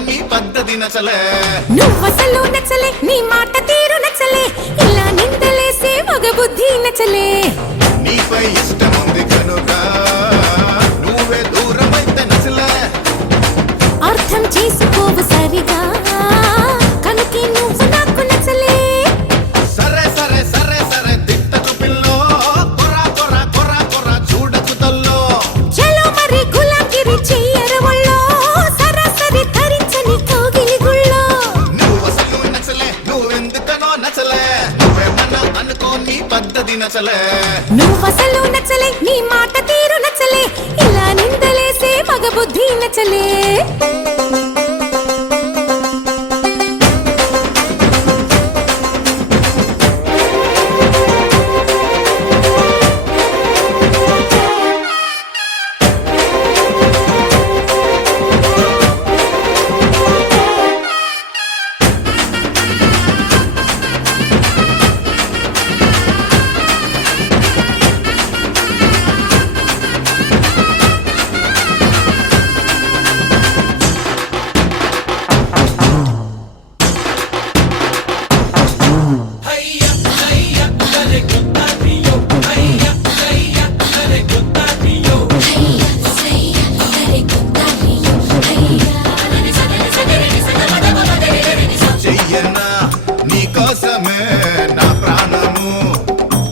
నీ పద్ధతి నచ్చలే నువ్వసలు నచ్చలే నీ మాట తీరు నచ్చలే ఇలా నిందలేసే మగ బుద్ధి నచ్చలే నీపై ఇష్టం ఉంది కనుక నువ్వే దూరమైతే నచ్చలే అర్థం చేసుకోవు సరిగా కనుకే నువ్వు నాకు నచ్చలే సరే సరే సరే సరే తిట్టకు పిల్లో కొరా కొరా కొరా కొరా చూడకు తల్లో చలో మరి గులాగిరి చెయ్యరవళ్ళో సరాసరి ధరించని కోగిలి గుళ్ళో నువ్వసలు నచ్చలే నువ్వెందుకనో నచ్చలే నువ్వేమన్నా అనుకో నీ పద్ధతి నచ్చలే నువ్వసలు నచ్చలే నీ మాట తీరు నచ్చలే ఇలా నిందలేసే మగ బుద్ధి నచ్చలే చెయ్యనా నీకోసమే నా ప్రాణము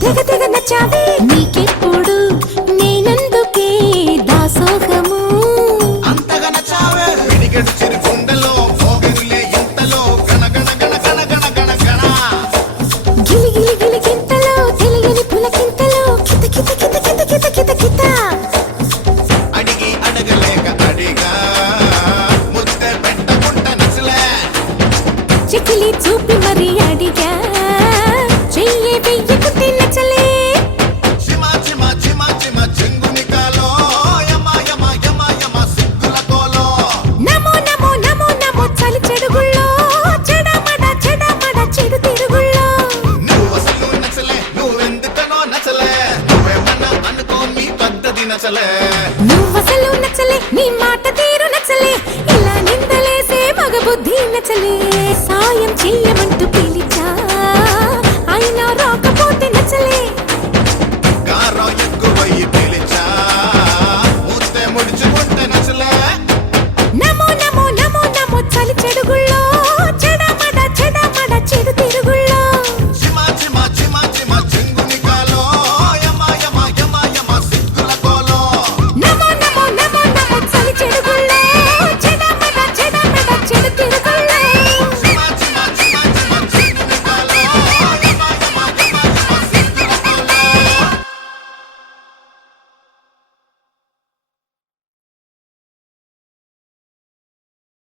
తెగ తెగ నచ్చావే నీకెప్పుడు నేనందుకే దాసోహము అంతగా నచ్చావే పిడికెడు చిరు గుండెలో మోగెనులే ఇంతలో గణ గణ గణ గణ గణ గణ గణ గిలి గిలి గిలి గింతలో తెలియని పులకింతలో కిత కిత కిత కిత కిత కిత కిత అడిగి అడగలేక అడిగా ముద్ద పెట్టకుండా నచ్చలే చికిలి చూపి మరి అడిగా చెయ్యి వెయ్యకుతే నచ్చలే చిమా చిమా చిమా చిమా చెంగుని కాలో యమా యమా యమా యమా సిగ్గుల కోలో నమో నమో నమో నమో చలి చెడుగుళ్ళో చెడమడ చెడమడ చెడు తిరుగుళ్ళో నువ్వసలు నచ్చలే నువ్వెందుకనో నచ్చలే నువ్వేమన్నా అనుకో నీ పద్ధతి నచ్చలే నువ్వసలు నచ్చలే నీ మాట తీరు నచ్చలే ఇలా నిందలేసే మగ బుద్ధి నచ్చలే